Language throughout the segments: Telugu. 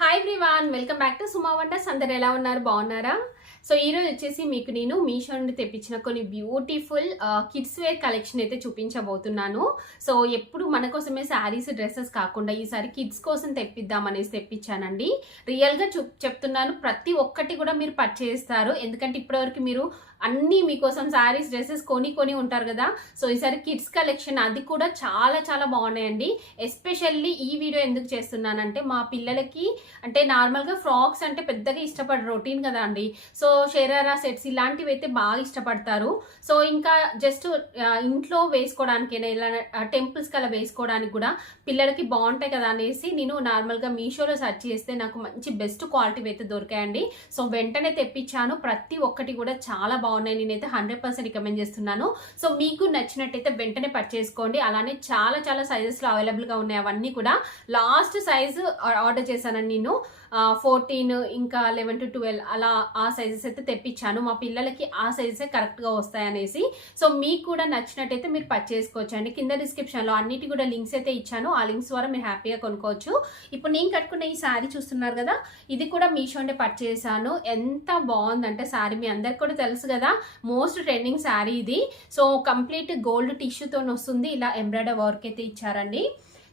Hi everyone welcome back to Suma wonders అందరు ఎలా ఉన్నారు? బాగున్నారా? సో ఈ రోజు వచ్చేసి మీకు నేను మీషో నుండి తెప్పించిన కొన్ని బ్యూటిఫుల్ కిడ్స్ వేర్ కలెక్షన్ అయితే చూపించబోతున్నాను. సో ఎప్పుడు మన కోసమే శారీస్ డ్రెస్సెస్ కాకుండా ఈసారి కిడ్స్ కోసం తెప్పిద్దాం అనేసి తెప్పించానండి. రియల్గా చెప్తున్నాను ప్రతి ఒక్కటి కూడా మీరు పర్చేస్తారు ఎందుకంటే ఇప్పటివరకు మీరు అన్నీ మీకోసం శారీస్ డ్రెస్సెస్ కొని కొని ఉంటారు కదా. సో ఈసారి కిడ్స్ కలెక్షన్ అది కూడా చాలా చాలా బాగున్నాయండి. ఎస్పెషల్లీ ఈ వీడియో ఎందుకు చేస్తున్నానంటే మా పిల్లలకి అంటే నార్మల్గా ఫ్రాక్స్ అంటే పెద్దగా ఇష్టపడరు రొటీన్ కదా అండి. సో షెరారా సెట్స్ ఇలాంటివి అయితే బాగా ఇష్టపడతారు. సో ఇంకా జస్ట్ ఇంట్లో వేసుకోవడానికైనా ఇలా టెంపుల్స్కి అలా వేసుకోవడానికి కూడా పిల్లలకి బాగుంటాయి కదా అనేసి నేను నార్మల్గా మీషోలో సెర్చ్ చేస్తే నాకు మంచి బెస్ట్ క్వాలిటీ అయితే దొరికాయండి. సో వెంటనే తెప్పించాను. ప్రతి ఒక్కటి కూడా చాలా బాగున్నాయి. నేనైతే హండ్రెడ్ పర్సెంట్ రికమెండ్ చేస్తున్నాను. సో మీకు నచ్చినట్టయితే వెంటనే పర్చేసుకోండి అలానే చాలా చాలా సైజెస్లో అవైలబుల్గా ఉన్నాయి అవన్నీ కూడా. లాస్ట్ సైజు ఆర్డర్ చేశానని నేను. ఫోర్టీన్ ఇంకా లెవెన్ టు ట్వెల్వ్ అలా ఆ సైజెస్ అయితే తెప్పించాను. మా పిల్లలకి ఆ సైజెసే కరెక్ట్గా వస్తాయనేసి. సో మీకు కూడా నచ్చినట్టయితే మీరు పర్చేసుకోవచ్చు అండి కింద డిస్క్రిప్షన్లో అన్నిటి కూడా లింక్స్ అయితే ఇచ్చాను. ఆ లింక్స్ ద్వారా మీరు హ్యాపీగా కొనుక్కోవచ్చు. ఇప్పుడు నేను కట్టుకున్న ఈ శారీ చూస్తున్నారు కదా ఇది కూడా మీషోండే పర్చేసాను ఎంత బాగుందంటే శారీ మీ అందరికి కూడా తెలుసు కదా మోస్ట్ ట్రెండింగ్ శారీ ఇది. సో కంప్లీట్ గోల్డ్ టిష్యూతో వస్తుంది. ఇలా ఎంబ్రాయిడర్ వర్క్ అయితే ఇచ్చారండి.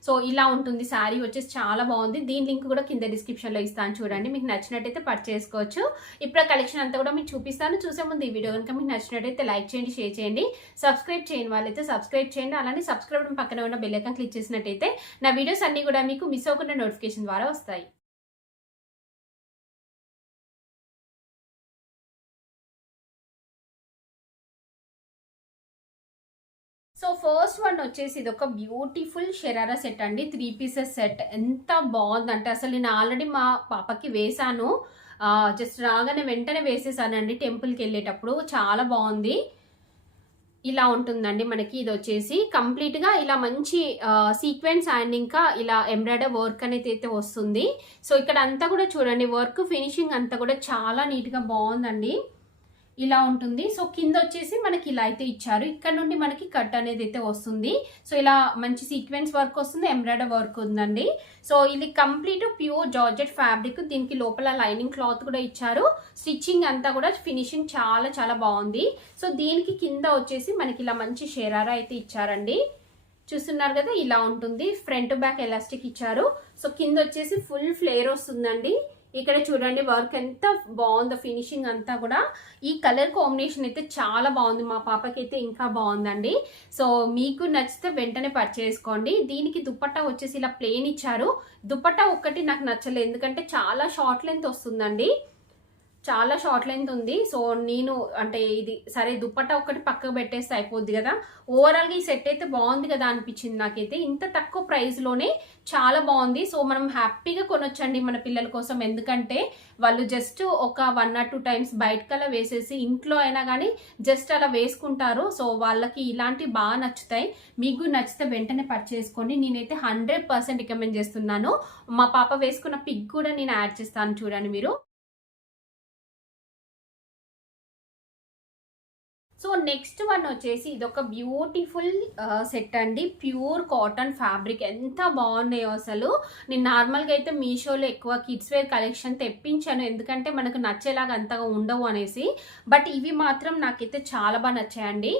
సో ఇలా ఉంటుంది. శారీ వచ్చేసి చాలా బాగుంది. దీని లింక్ కూడా కింద డిస్క్రిప్షన్లో ఇస్తాను చూడండి. మీకు నచ్చినట్టయితే పర్చేసుకోవచ్చు ఇప్పుడు కలెక్షన్ అంతా కూడా మీకు చూపిస్తాను. చూసే ముందు ఈ వీడియో కనుక మీకు నచ్చినట్టయితే లైక్ చేయండి షేర్ చేయండి. సబ్స్క్రైబ్ చేయని వాళ్ళైతే సబ్స్క్రైబ్ చేయండి. అలానే సబ్స్క్రైబ్ పక్కన ఉన్న బెల్లైకన్ క్లిక్ చేసినట్టయితే నా వీడియోస్ అన్నీ కూడా మీకు మిస్ అవ్వకుండా నోటిఫికేషన్ ద్వారా వస్తాయి. సో ఫస్ట్ వన్ వచ్చేసి ఇది ఒక బ్యూటిఫుల్ షెరారా సెట్ అండి. త్రీ పీసెస్ సెట్ ఎంత బాగుందంటే అసలు నేను ఆల్రెడీ మా పాపకి వేశాను. జస్ట్ రాగానే వెంటనే వేసేసానండి టెంపుల్కి వెళ్ళేటప్పుడు. చాలా బాగుంది. ఇలా ఉంటుందండి మనకి. ఇది వచ్చేసి కంప్లీట్గా ఇలా మంచి సీక్వెన్స్ అండ్ ఇంకా ఇలా ఎంబ్రాయిడర్ వర్క్ అనేది అయితే వస్తుంది. సో ఇక్కడ అంతా కూడా చూడండి వర్క్ ఫినిషింగ్ అంతా కూడా చాలా నీట్గా బాగుందండి. ఇలా ఉంటుంది. సో కింద వచ్చేసి మనకి ఇలా అయితే ఇచ్చారు. ఇక్కడ నుండి మనకి కట్ అనేది అయితే వస్తుంది. సో ఇలా మంచి సీక్వెన్స్ వర్క్ వస్తుంది. ఎంబ్రాయిడరీ వర్క్ ఉందండి. సో ఇది కంప్లీట్ ప్యూర్ జార్జెట్ ఫ్యాబ్రిక్. దీనికి లోపల లైనింగ్ క్లాత్ కూడా ఇచ్చారు. స్టిచ్చింగ్ అంతా కూడా ఫినిషింగ్ చాలా చాలా బాగుంది. సో దీనికి కింద వచ్చేసి మనకి ఇలా మంచి షేరారా అయితే ఇచ్చారండి. చూస్తున్నారు కదా ఇలా ఉంటుంది. ఫ్రంట్ బ్యాక్ ఎలాస్టిక్ ఇచ్చారు. సో కింద వచ్చేసి ఫుల్ ఫ్లేర్ వస్తుందండి. ఇక్కడ చూడండి వర్క్ ఎంత బాగుందో ఫినిషింగ్ అంతా కూడా. ఈ కలర్ కాంబినేషన్ అయితే చాలా బాగుంది. మా పాపకి అయితే ఇంకా బాగుందండి. సో మీకు నచ్చితే వెంటనే పర్చేసుకోండి దీనికి దుప్పట్టా వచ్చేసి ఇలా ప్లేన్ ఇచ్చారు. దుప్పట్టా ఒక్కటి నాకు నచ్చలేదు. ఎందుకంటే చాలా షార్ట్ లెంత్ వస్తుందండి. చాలా షార్ట్ లెంత్ ఉంది. సో నేను అంటే ఇది సరే దుప్పట్టా ఒకటి పక్కకు పెట్టేస్తే అయిపోద్ది కదా. ఓవరాల్గా ఈ సెట్ అయితే బాగుంది కదా అనిపించింది నాకైతే. ఇంత తక్కువ ప్రైస్లోనే చాలా బాగుంది. సో మనం హ్యాపీగా కొనొచ్చండి మన పిల్లల కోసం. ఎందుకంటే వాళ్ళు జస్ట్ ఒక వన్ ఆర్ టూ టైమ్స్ బయటకల్లా వేసేసి ఇంట్లో అయినా కానీ జస్ట్ అలా వేసుకుంటారు. సో వాళ్ళకి ఇలాంటివి బాగా నచ్చుతాయి. మీకు నచ్చితే వెంటనే పర్చేసుకోండి నేనైతే హండ్రెడ్ పర్సెంట్ రికమెండ్ చేస్తున్నాను. మా పాప వేసుకున్న పిక్ కూడా నేను యాడ్ చేస్తాను చూడండి మీరు. సో నెక్స్ట్ వన్ వచ్చేసి ఇది ఒక బ్యూటిఫుల్ సెట్ అండి. Pure cotton fabric. ఎంత బాగున్నాయో అసలు. నేను నార్మల్గా అయితే మీషోలో ఎక్కువ కిడ్స్ వేర్ కలెక్షన్ తెప్పించాను. ఎందుకంటే మనకు నచ్చేలాగా అంతగా ఉండవు అనేసి. బట్ ఇవి మాత్రం నాకైతే చాలా బాగా నచ్చాయండి.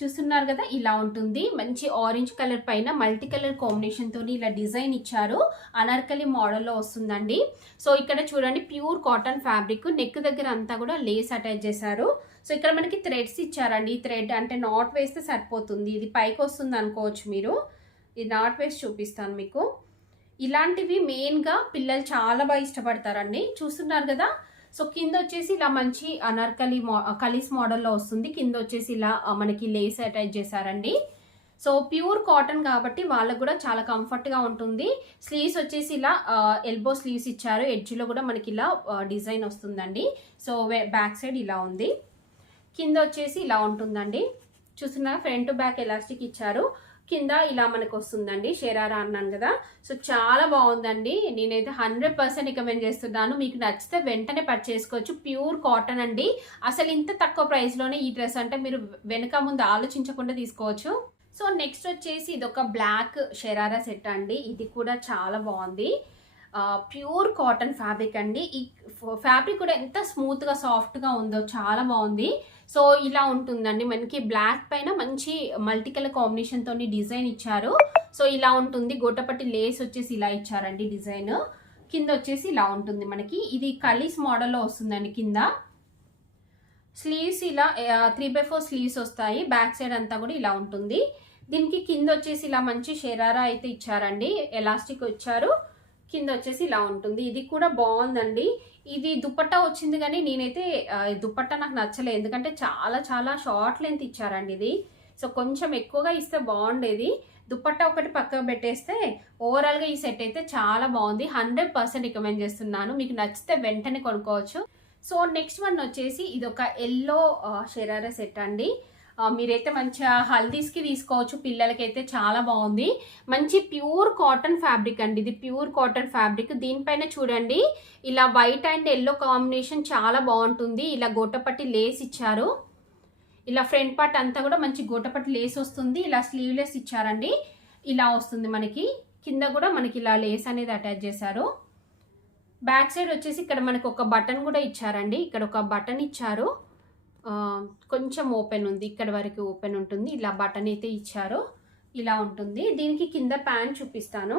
చూస్తున్నారు కదా ఇలా ఉంటుంది. మంచి ఆరెంజ్ కలర్ పైన మల్టీ కలర్ కాంబినేషన్తో ఇలా డిజైన్ ఇచ్చారు. అనార్కలి మోడల్లో వస్తుందండి. సో ఇక్కడ చూడండి ప్యూర్ కాటన్ ఫ్యాబ్రిక్ నెక్ దగ్గర అంతా కూడా లేస్ అటాచ్ చేశారు. సో ఇక్కడ మనకి థ్రెడ్స్ ఇచ్చారండి. థ్రెడ్ అంటే నాట్ వేస్తే సరిపోతుంది. ఇది పైకి వస్తుంది అనుకోవచ్చు మీరు. ఇది నాట్ వేసి చూపిస్తాను మీకు. ఇలాంటివి మెయిన్గా పిల్లలు చాలా బాగా ఇష్టపడతారండి. చూస్తున్నారు కదా సో కింద వచ్చేసి ఇలా మంచి అనార్కలి మో కలీస్ మోడల్లో వస్తుంది. కింద వచ్చేసి ఇలా మనకి లేస్ అటాచ్ చేశారండి. సో ప్యూర్ కాటన్ కాబట్టి వాళ్ళకు కూడా చాలా కంఫర్ట్గా ఉంటుంది. స్లీవ్స్ వచ్చేసి ఇలా ఎల్బో స్లీవ్స్ ఇచ్చారు. ఎడ్జ్లో కూడా మనకి ఇలా డిజైన్ వస్తుందండి. సో బ్యాక్ సైడ్ ఇలా ఉంది. కింద వచ్చేసి ఇలా ఉంటుందండి. చూస్తున్నా ఫ్రంట్ బ్యాక్ ఎలాస్టిక్ ఇచ్చారు. కింద ఇలా మనకు వస్తుందండి. షేరారా అన్నాను కదా. సో చాలా బాగుందండి. నేనైతే హండ్రెడ్ పర్సెంట్ రికమెండ్ చేస్తున్నాను. మీకు నచ్చితే వెంటనే పర్చేసుకోవచ్చు ప్యూర్ కాటన్ అండి. అసలు ఇంత తక్కువ ప్రైస్లోనే ఈ డ్రెస్ అంటే మీరు వెనక ముందు ఆలోచించకుండా తీసుకోవచ్చు. సో నెక్స్ట్ వచ్చేసి ఇది ఒక బ్లాక్ షెరారా సెట్ అండి. ఇది కూడా చాలా బాగుంది. ప్యూర్ కాటన్ ఫ్యాబ్రిక్ అండి. ఈ ఫ్యాబ్రిక్ కూడా ఎంత స్మూత్గా సాఫ్ట్గా ఉందో చాలా బాగుంది. సో ఇలా ఉంటుందండి. మనకి బ్లాక్ పైన మంచి మల్టీ కలర్ డిజైన్ ఇచ్చారు. సో ఇలా ఉంటుంది. గొట్టపట్టి లేస్ వచ్చేసి ఇలా ఇచ్చారండి డిజైన్. కింద వచ్చేసి ఇలా ఉంటుంది మనకి. ఇది కలీస్ మోడల్లో వస్తుందండి కింద. స్లీవ్స్ ఇలా త్రీ బై ఫోర్ స్లీవ్స్ వస్తాయి. బ్యాక్ సైడ్ అంతా కూడా ఇలా ఉంటుంది. దీనికి కింద వచ్చేసి ఇలా మంచి షెరారా అయితే ఇచ్చారండి. ఎలాస్టిక్ వచ్చారు. కింద వచ్చేసి ఇలా ఉంటుంది. ఇది కూడా బాగుందండి ఇది దుపట్టా వచ్చింది కానీ నేనైతే ఆ, దుపట్టా నాకు నచ్చలేదు ఎందుకంటే చాలా చాలా షార్ట్ లెంత్ ఇచ్చారండి ఇది. సో కొంచెం ఎక్కువగా ఇస్తే బాగుండేది దుపట్టా ఒకటి పక్కకు పెట్టేస్తే ఓవరాల్గా ఈ సెట్ అయితే చాలా బాగుంది హండ్రెడ్ పర్సెంట్ రికమెండ్ చేస్తున్నాను. మీకు నచ్చితే వెంటనే కొనుక్కోవచ్చు. సో నెక్స్ట్ వన్ వచ్చేసి ఇది ఒక ఎల్లో షెరారా సెట్ అండి. మీరైతే మంచిగా హల్దీస్కి తీసుకోవచ్చు. పిల్లలకైతే చాలా బాగుంది. మంచి ప్యూర్ కాటన్ ఫ్యాబ్రిక్ అండి ఇది. Pure cotton fabric. దీనిపైన చూడండి. ఇలా వైట్ అండ్ ఎల్లో కాంబినేషన్ చాలా బాగుంటుంది. ఇలా గోటపట్టి లేస్ ఇచ్చారు. ఇలా ఫ్రంట్ పార్ట్ అంతా కూడా మంచి గోటపట్టి లేస్ వస్తుంది. ఇలా స్లీవ్లెస్ ఇచ్చారండి. ఇలా వస్తుంది మనకి. కింద కూడా మనకి ఇలా లేస్ అనేది అటాచ్ చేశారు. బ్యాక్ సైడ్ వచ్చేసి ఇక్కడ మనకు ఒక బటన్ కూడా ఇచ్చారండి. ఇక్కడ ఒక బటన్ ఇచ్చారు. కొంచెం ఓపెన్ ఉంది. ఇక్కడ వరకు ఓపెన్ ఉంటుంది. ఇలా బటన్ అయితే ఇచ్చారు. ఇలా ఉంటుంది. దీనికి కింద ప్యాంట్ చూపిస్తాను.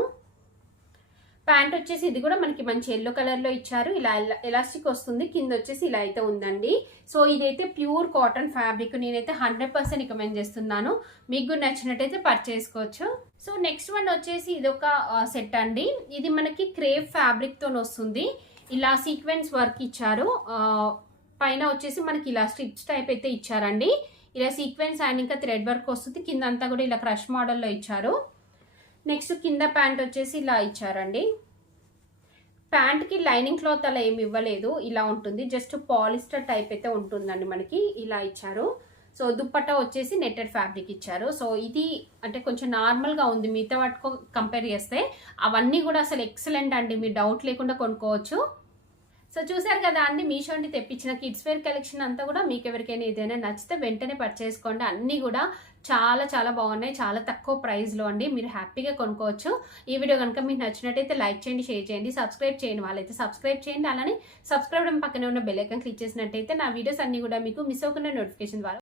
ప్యాంట్ వచ్చేసి ఇది కూడా మనకి మంచి ఎల్లో కలర్లో ఇచ్చారు. ఇలా ఎలాస్టిక్ వస్తుంది. కింద వచ్చేసి ఇలా అయితే ఉందండి. సో ఇదైతే ప్యూర్ కాటన్ ఫ్యాబ్రిక్ నేనైతే హండ్రెడ్ పర్సెంట్ రికమెండ్ చేస్తున్నాను. మీకు నచ్చినట్టయితే పర్చేసుకోవచ్చు సో నెక్స్ట్ వన్ వచ్చేసి ఇది ఒక సెట్ అండి. ఇది మనకి క్రేప్ ఫ్యాబ్రిక్తో వస్తుంది. ఇలా సీక్వెన్స్ వర్క్ ఇచ్చారు. పైన వచ్చేసి మనకి ఇలా స్టిచ్ టైప్ అయితే ఇచ్చారండి. ఇలా సీక్వెన్స్ అండ్ ఇంకా థ్రెడ్ వర్క్ వస్తుంది. కింద అంతా కూడా ఇలా క్రష్ మోడల్లో ఇచ్చారు. నెక్స్ట్ కింద ప్యాంట్ వచ్చేసి ఇలా ఇచ్చారండి. ప్యాంట్కి లైనింగ్ క్లాత్ అలా ఏమి ఇవ్వలేదు. ఇలా ఉంటుంది. జస్ట్ పాలిస్టర్ టైప్ అయితే ఉంటుందండి మనకి. ఇలా ఇచ్చారు. సో దుప్పట్టా వచ్చేసి నెట్టెడ్ ఫ్యాబ్రిక్ ఇచ్చారు. సో ఇది అంటే కొంచెం నార్మల్గా ఉంది. మిగతా వాటికో కంపేర్ చేస్తే అవన్నీ కూడా అసలు ఎక్సలెంట్ అండి. మీరు డౌట్ లేకుండా కొనుక్కోవచ్చు. సో చూసారు కదా అండి మీషో నుండి తెప్పించిన కిడ్స్ వేర్ కలెక్షన్ అంతా కూడా మీకు ఎవరికైనా ఏదైనా నచ్చితే వెంటనే పర్చేస్ చేసుకోండి అన్నీ కూడా చాలా చాలా బాగున్నాయి. చాలా తక్కువ ప్రైస్లో అండి. మీరు హ్యాపీగా కొనుక్కోవచ్చు. ఈ వీడియో కనుక మీకు నచ్చినట్టయితే లైక్ చేయండి షేర్ చేయండి సబ్స్క్రైబ్ చేయండి వాళ్ళైతే సబ్స్క్రైబ్ చేయండి. అలానే సబ్స్క్రైబ్ పక్కనే ఉన్న బెల్ క్లిక్ చేసినట్టయితే నా వీడియోస్ అన్ని కూడా మీకు మిస్ అవ్వకుండా నోటిఫికేషన్ ద్వారా